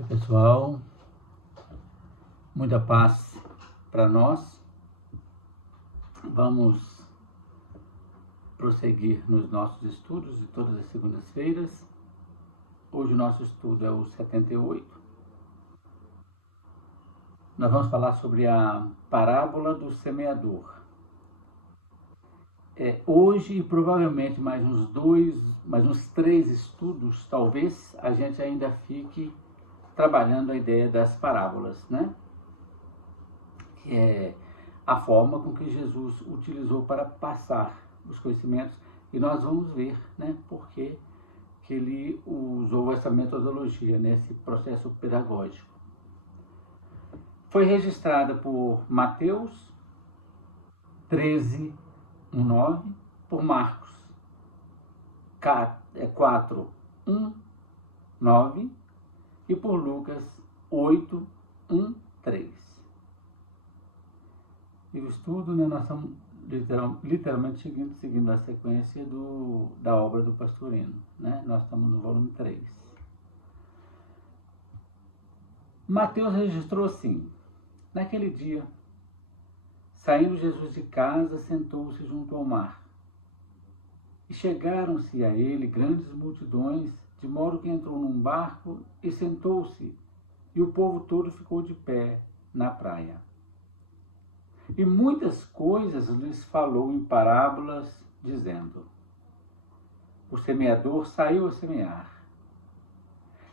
Oi, pessoal, muita paz para nós. Vamos prosseguir nos nossos estudos de todas as segundas-feiras. Hoje o nosso estudo é o 78. Nós vamos falar sobre a parábola do semeador. Hoje e provavelmente mais uns 3 estudos, talvez a gente ainda fique trabalhando a ideia das parábolas, né? Que é a forma com que Jesus utilizou para passar os conhecimentos, e nós vamos ver, né, por que ele usou essa metodologia nesse processo pedagógico. Foi registrada por Mateus 13:1-9, por Marcos 4:1-9 e por Lucas 8:1-3. E o estudo, né, nós estamos literalmente seguindo a sequência da obra do Pastorino, né? Nós estamos no volume 3. Mateus registrou assim: naquele dia, saindo Jesus de casa, sentou-se junto ao mar. E chegaram-se a ele grandes multidões, de modo que entrou num barco e sentou-se, e o povo todo ficou de pé na praia. E muitas coisas lhes falou em parábolas, dizendo: o semeador saiu a semear.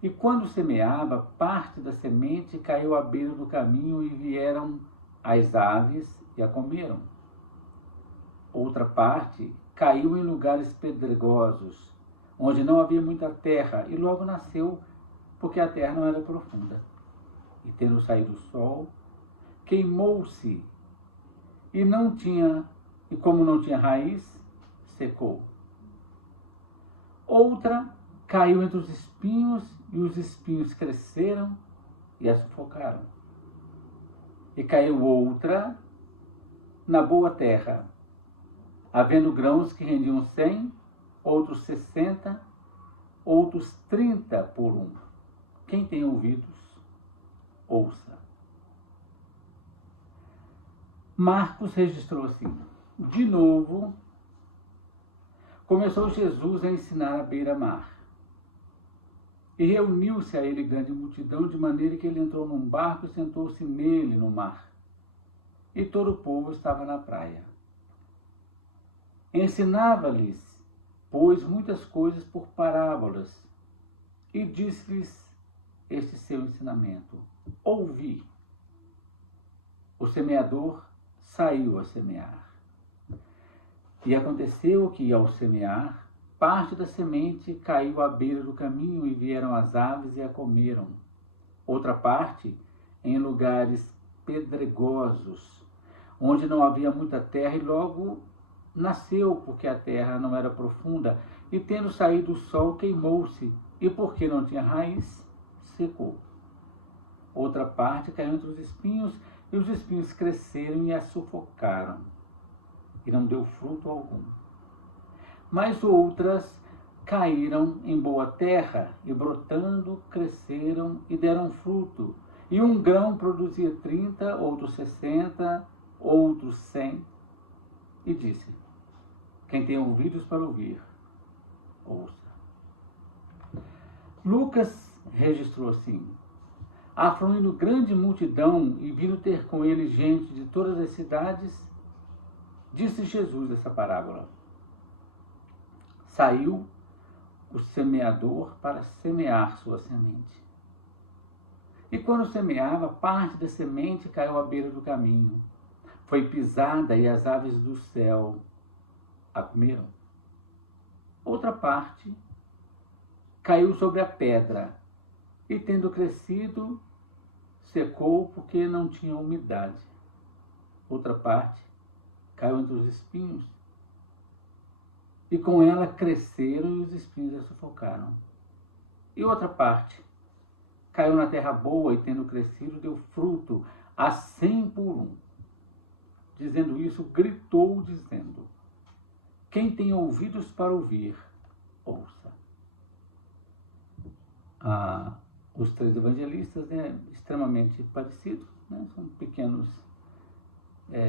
E quando semeava, parte da semente caiu à beira do caminho e vieram as aves e a comeram. Outra parte caiu em lugares pedregosos, onde não havia muita terra, e logo nasceu, porque a terra não era profunda. E tendo saído o sol, queimou-se, e como não tinha raiz, secou. Outra caiu entre os espinhos, e os espinhos cresceram e a sufocaram. E caiu outra na boa terra, havendo grãos que rendiam 100, outros 60, outros 30 por um. Quem tem ouvidos, ouça. Marcos registrou assim: de novo, começou Jesus a ensinar à beira-mar. E reuniu-se a ele grande multidão, de maneira que ele entrou num barco e sentou-se nele no mar. E todo o povo estava na praia. Ensinava-lhes, pois, muitas coisas por parábolas, e disse-lhes este seu ensinamento: ouvi, o semeador saiu a semear. E aconteceu que, ao semear, parte da semente caiu à beira do caminho e vieram as aves e a comeram. Outra parte em lugares pedregosos, onde não havia muita terra, e logo nasceu, porque a terra não era profunda, e tendo saído o sol, queimou-se, e porque não tinha raiz, secou. Outra parte caiu entre os espinhos, e os espinhos cresceram e a sufocaram, e não deu fruto algum. Mas outras caíram em boa terra, e brotando, cresceram e deram fruto. E um grão produzia 30, outro 60, outros 100. E disse: quem tem ouvidos para ouvir, ouça. Lucas registrou assim: afluindo grande multidão e vindo ter com ele gente de todas as cidades, disse Jesus essa parábola: saiu o semeador para semear sua semente. E quando semeava, parte da semente caiu à beira do caminho. Foi pisada e as aves do céu a comeram. Outra parte caiu sobre a pedra e, tendo crescido, secou porque não tinha umidade. Outra parte caiu entre os espinhos, e com ela cresceram e os espinhos a sufocaram. E outra parte caiu na terra boa e, tendo crescido, deu fruto a 100 por um. Dizendo isso, gritou, dizendo: quem tem ouvidos para ouvir, ouça. os três evangelistas, né, extremamente parecidos, né, são pequenos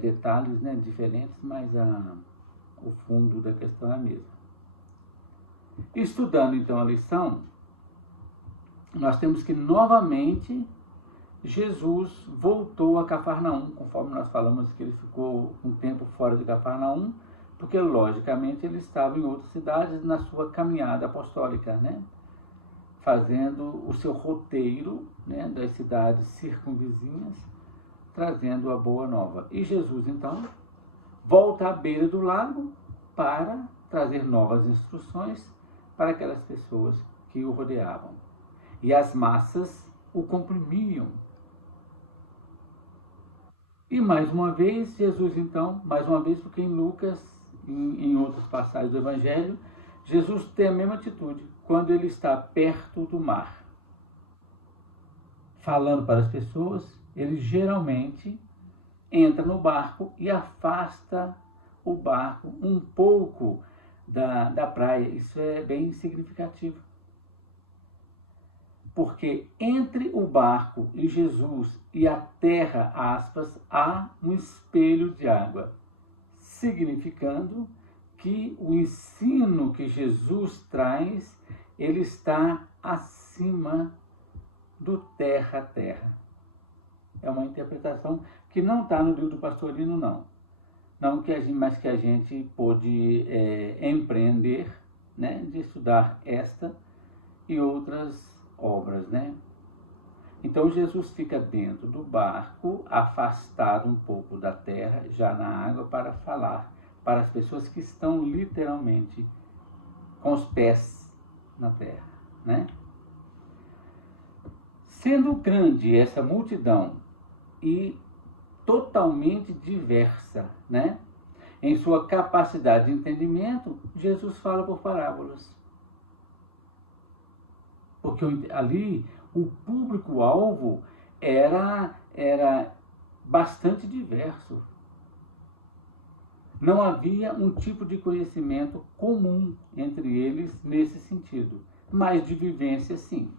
detalhes, né, diferentes, mas o fundo da questão é a mesma. Estudando então a lição, nós temos que novamente Jesus voltou a Cafarnaum, conforme nós falamos que ele ficou um tempo fora de Cafarnaum, porque logicamente ele estava em outras cidades na sua caminhada apostólica, né? Fazendo o seu roteiro, né, das cidades circunvizinhas, trazendo a boa nova. E Jesus então volta à beira do lago para trazer novas instruções para aquelas pessoas que o rodeavam. E as massas o comprimiam. E mais uma vez, Jesus então, mais uma vez, porque em Lucas, em outras passagens do Evangelho, Jesus tem a mesma atitude quando ele está perto do mar. Falando para as pessoas, ele geralmente entra no barco e afasta o barco um pouco da praia. Isso é bem significativo. Porque entre o barco e Jesus e a terra, aspas, há um espelho de água, significando que o ensino que Jesus traz, ele está acima do terra a terra. É uma interpretação que não está no livro do Pastorino, não. Mas que a gente pôde empreender, né, de estudar esta e outras obras, né? Então Jesus fica dentro do barco, afastado um pouco da terra, já na água, para falar para as pessoas que estão literalmente com os pés na terra, né? Sendo grande essa multidão e totalmente diversa, né, em sua capacidade de entendimento, Jesus fala por parábolas. Porque ali o público-alvo era bastante diverso. Não havia um tipo de conhecimento comum entre eles nesse sentido, mas de vivência sim.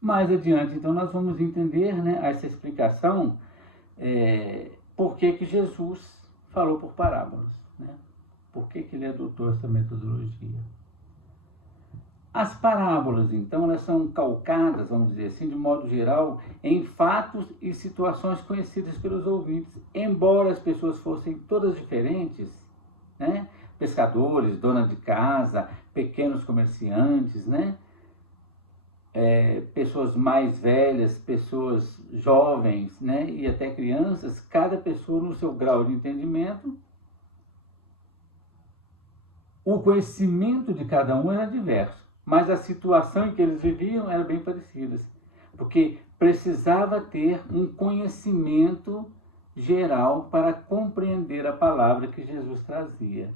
Mais adiante, então, nós vamos entender, né, essa explicação, por que Jesus falou por parábolas, né? Por que ele adotou essa metodologia. As parábolas, então, elas são calcadas, vamos dizer assim, de modo geral, em fatos e situações conhecidas pelos ouvintes, embora as pessoas fossem todas diferentes, né? Pescadores, dona de casa, pequenos comerciantes, né? Pessoas mais velhas, pessoas jovens, né? E até crianças, cada pessoa no seu grau de entendimento, o conhecimento de cada um era diverso. Mas a situação em que eles viviam era bem parecida, porque precisava ter um conhecimento geral para compreender a palavra que Jesus trazia,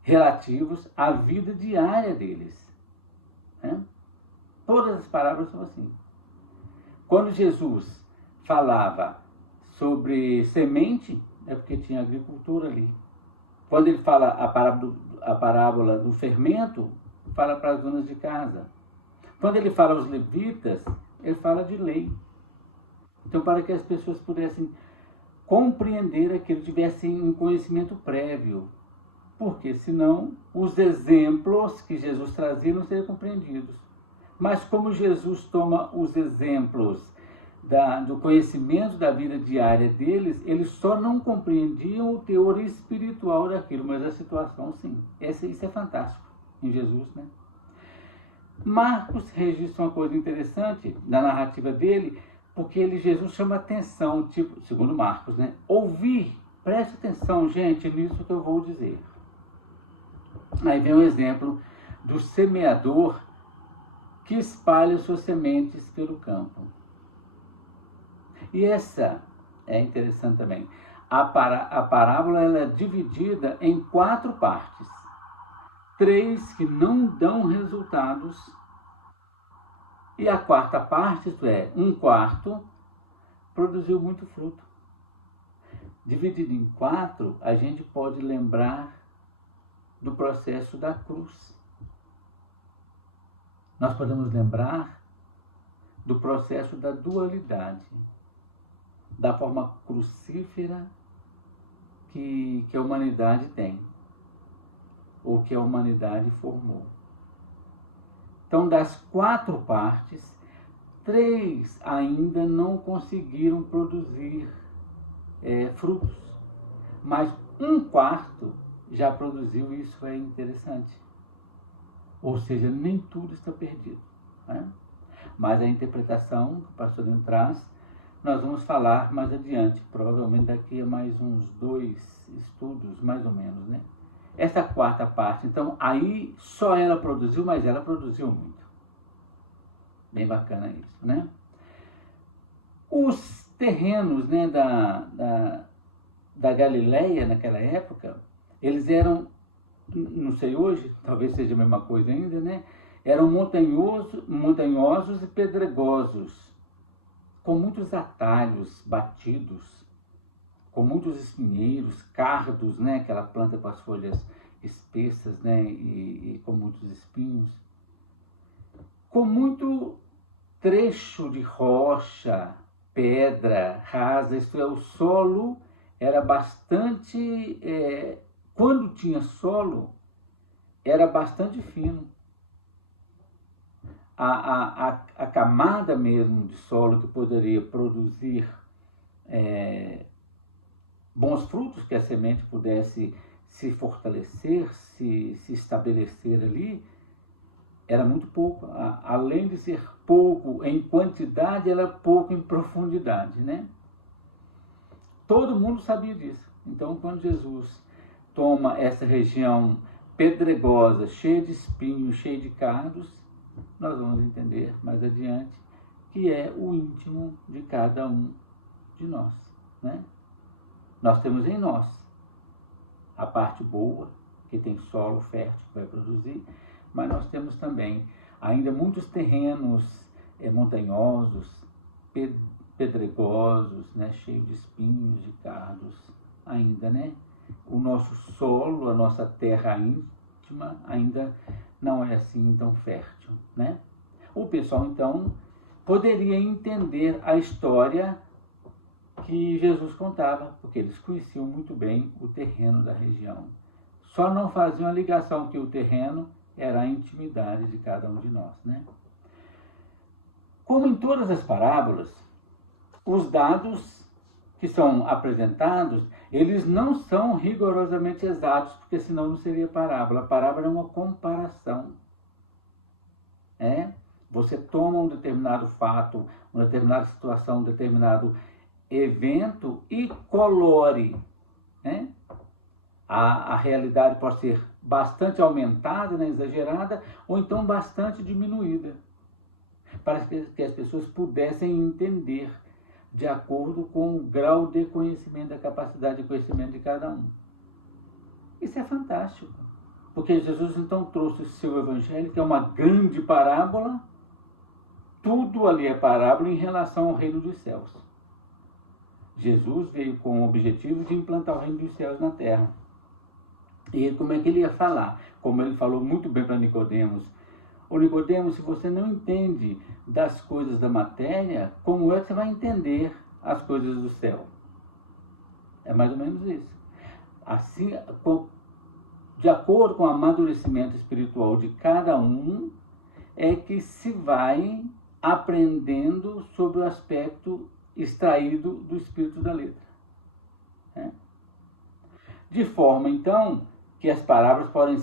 relativos à vida diária deles, né? Todas as parábolas são assim. Quando Jesus falava sobre semente, é porque tinha agricultura ali. Quando ele fala a parábola do fermento, fala para as donas de casa. Quando ele fala aos levitas, ele fala de lei. Então, para que as pessoas pudessem compreender aquilo, tivessem um conhecimento prévio. Porque, senão, os exemplos que Jesus trazia não seriam compreendidos. Mas como Jesus toma os exemplos do conhecimento da vida diária deles, eles só não compreendiam o teor espiritual daquilo, mas a situação sim. Isso é fantástico em Jesus, né? Marcos registra uma coisa interessante na narrativa dele, porque Jesus chama atenção, tipo, segundo Marcos, né? Ouvir, preste atenção, gente, nisso que eu vou dizer. Aí vem um exemplo do semeador que espalha suas sementes pelo campo. E essa é interessante também. A parábola ela é dividida em 4 partes. 3 que não dão resultados. E a 4ª parte, isto é, 1/4, produziu muito fruto. Dividido em 4, a gente pode lembrar do processo da cruz. nós podemos lembrar do processo da dualidade, da forma crucífera que a humanidade tem, ou que a humanidade formou. Então, das 4 partes, 3 ainda não conseguiram produzir frutos, mas 1/4 já produziu. Isso é interessante. Ou seja, nem tudo está perdido, né? Mas a interpretação que o pastor Lino traz, nós vamos falar mais adiante, provavelmente daqui a mais uns 2 estudos, mais ou menos, né? Essa 4ª parte, então, aí só ela produziu, mas ela produziu muito. Bem bacana isso, né? Os terrenos, né, da Galileia naquela época, eles eram, não sei hoje, talvez seja a mesma coisa ainda, né? Eram montanhosos e pedregosos, com muitos atalhos batidos, com muitos espinheiros, cardos, né? Aquela planta com as folhas espessas, né? E com muitos espinhos, com muito trecho de rocha, pedra rasa, isto é, o solo era bastante, quando tinha solo, era bastante fino. A camada mesmo de solo que poderia produzir bons frutos, que a semente pudesse se fortalecer, se estabelecer ali, era muito pouco. Além de ser pouco em quantidade, era pouco em profundidade, né? Todo mundo sabia disso. Então, quando Jesus toma essa região pedregosa, cheia de espinhos, cheia de cardos, nós vamos entender mais adiante que é o íntimo de cada um de nós, né? Nós temos em nós a parte boa, que tem solo fértil que vai produzir, mas nós temos também ainda muitos terrenos montanhosos, pedregosos, né, cheios de espinhos, de cardos ainda, né? O nosso solo, a nossa terra íntima ainda não é assim tão fértil, né? O pessoal, então, poderia entender a história que Jesus contava, porque eles conheciam muito bem o terreno da região. Só não faziam a ligação que o terreno era a intimidade de cada um de nós, né? Como em todas as parábolas, os dados que são apresentados, eles não são rigorosamente exatos, porque senão não seria parábola. A parábola é uma comparação. Você toma um determinado fato, uma determinada situação, um determinado evento e colore, né? A realidade pode ser bastante aumentada, né, exagerada, ou então bastante diminuída, para que as pessoas pudessem entender de acordo com o grau de conhecimento, da capacidade de conhecimento de cada um. Isso é fantástico, porque Jesus então trouxe o seu evangelho, que é uma grande parábola. Tudo ali é parábola em relação ao reino dos céus. Jesus veio com o objetivo de implantar o reino dos céus na terra. E como é que ele ia falar? Como ele falou muito bem para Nicodemos: ô Nicodemos, se você não entende das coisas da matéria, como é que você vai entender as coisas do céu? É mais ou menos isso. Assim, de acordo com o amadurecimento espiritual de cada um, é que se vai aprendendo sobre o aspecto extraído do espírito da letra. De forma, então, que as palavras podem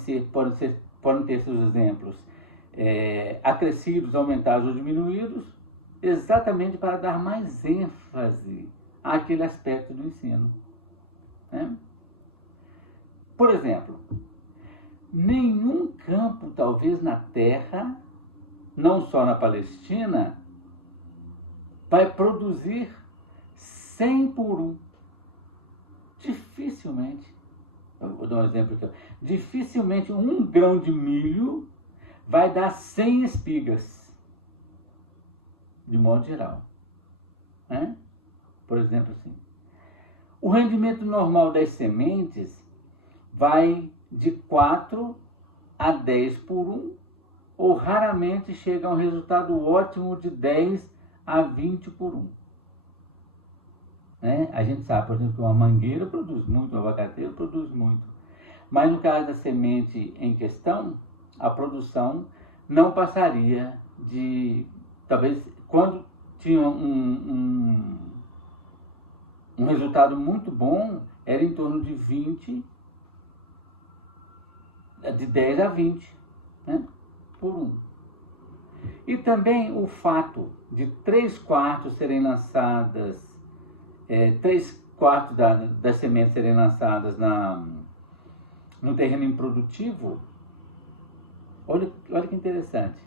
ter seus exemplos acrescidos, aumentados ou diminuídos, exatamente para dar mais ênfase àquele aspecto do ensino. Por exemplo, nenhum campo, talvez na Terra, não só na Palestina, vai produzir 100 por 1. Dificilmente. Eu vou dar um exemplo aqui. Dificilmente 1 grão de milho vai dar 100 espigas, de modo geral. Por exemplo, assim. O rendimento normal das sementes vai de 4 a 10 por 1 ou raramente chega a um resultado ótimo de 10 a 20 por 1. Né? A gente sabe, por exemplo, que uma mangueira produz muito, um abacateiro produz muito. Mas no caso da semente em questão, a produção não passaria de, talvez, quando tinha um resultado muito bom, era em torno de 20, de 10 a 20, né, por 1. E também o fato de 3/4 serem lançadas, 3/4 das sementes serem lançadas no terreno improdutivo, olha que interessante.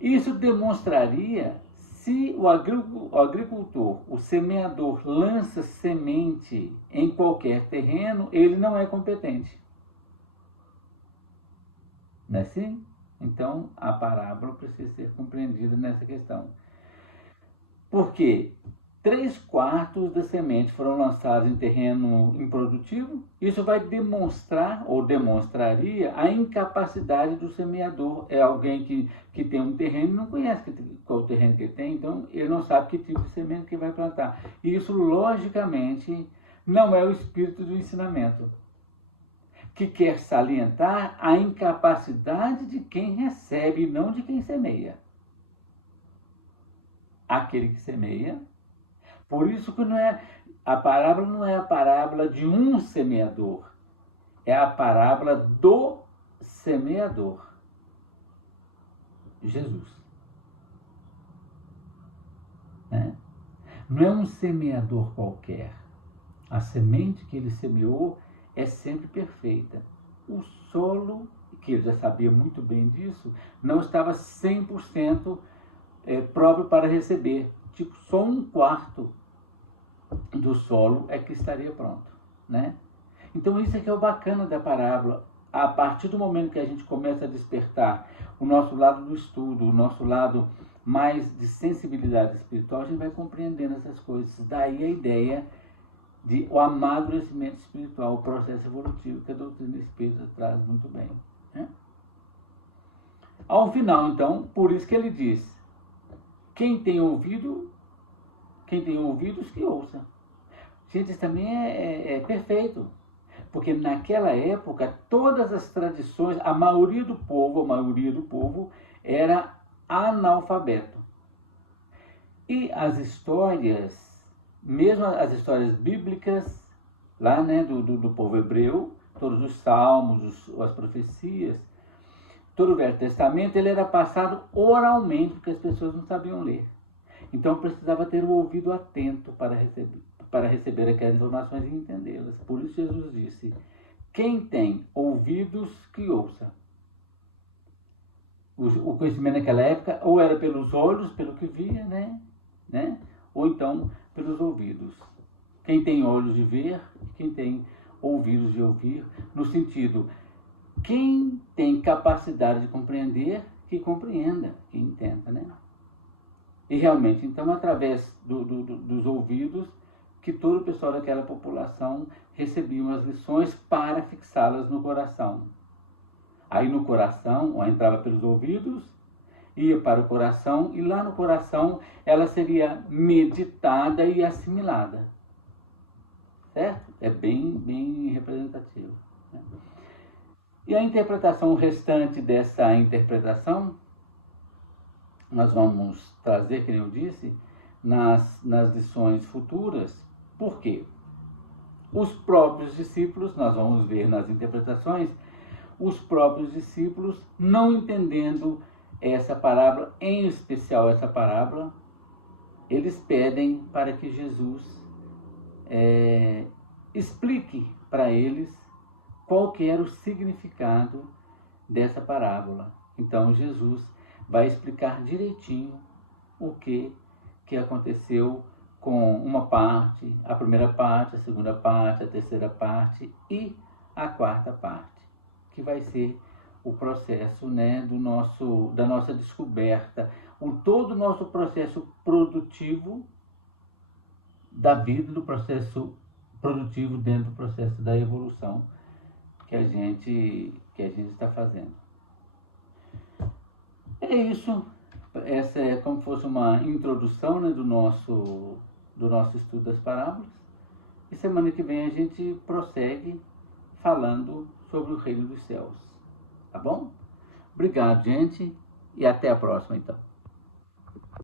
Isso demonstraria, se o agricultor, o semeador, lança semente em qualquer terreno, ele não é competente. Não é assim? Então, a parábola precisa ser compreendida nessa questão. Porque 3/4 das sementes foram lançadas em terreno improdutivo, isso vai demonstrar, ou demonstraria, a incapacidade do semeador. É alguém que tem um terreno e não conhece qual o terreno que ele tem, então ele não sabe que tipo de semente que vai plantar. E isso, logicamente, não é o espírito do ensinamento, que quer salientar a incapacidade de quem recebe e não de quem semeia. Aquele que semeia. Por isso que a parábola não é a parábola de um semeador, é a parábola do semeador, Jesus. Né? Não é um semeador qualquer. A semente que ele semeou é sempre perfeita. O solo, que ele já sabia muito bem disso, não estava 100% próprio para receber. Tipo, só 1/4 do solo é que estaria pronto, né? Então isso é que é o bacana da parábola. A partir do momento que a gente começa a despertar o nosso lado do estudo, o nosso lado mais de sensibilidade espiritual, a gente vai compreendendo essas coisas. Daí a ideia de o amadurecimento espiritual, o processo evolutivo que a doutrina espírita traz muito bem, né? Ao final, então, por isso que ele diz: quem tem ouvidos que ouça. Gente, isso também é perfeito. Porque naquela época, todas as tradições, a maioria do povo era analfabeto. E as histórias, mesmo as histórias bíblicas, lá, né, do povo hebreu, todos os salmos, as profecias, todo o Velho Testamento, ele era passado oralmente, porque as pessoas não sabiam ler. Então precisava ter o ouvido atento para receber aquelas informações e entendê-las. Por isso Jesus disse: quem tem ouvidos, que ouça. O conhecimento naquela época ou era pelos olhos, pelo que via, né? Ou então pelos ouvidos. Quem tem olhos de ver, quem tem ouvidos de ouvir, no sentido, quem tem capacidade de compreender, que compreenda, que entenda, né? E realmente, então, através dos ouvidos, que todo o pessoal daquela população recebiam as lições para fixá-las no coração. Aí no coração, entrava pelos ouvidos, ia para o coração, e lá no coração ela seria meditada e assimilada. Certo? É bem representativo, né? E a interpretação restante dessa interpretação, nós vamos trazer, como eu disse, nas lições futuras. Por quê? Os próprios discípulos, nós vamos ver nas interpretações, os próprios discípulos, não entendendo essa parábola, em especial essa parábola, eles pedem para que Jesus explique para eles qual que era o significado dessa parábola. Então Jesus vai explicar direitinho o que aconteceu com uma parte, a primeira parte, a segunda parte, a terceira parte e a quarta parte, que vai ser o processo, né, da nossa descoberta, todo o nosso processo produtivo da vida, do processo produtivo dentro do processo da evolução que a gente está fazendo. É isso. Essa é como se fosse uma introdução, né, do nosso estudo das parábolas. E semana que vem a gente prossegue falando sobre o reino dos céus. Tá bom? Obrigado, gente. E até a próxima, então.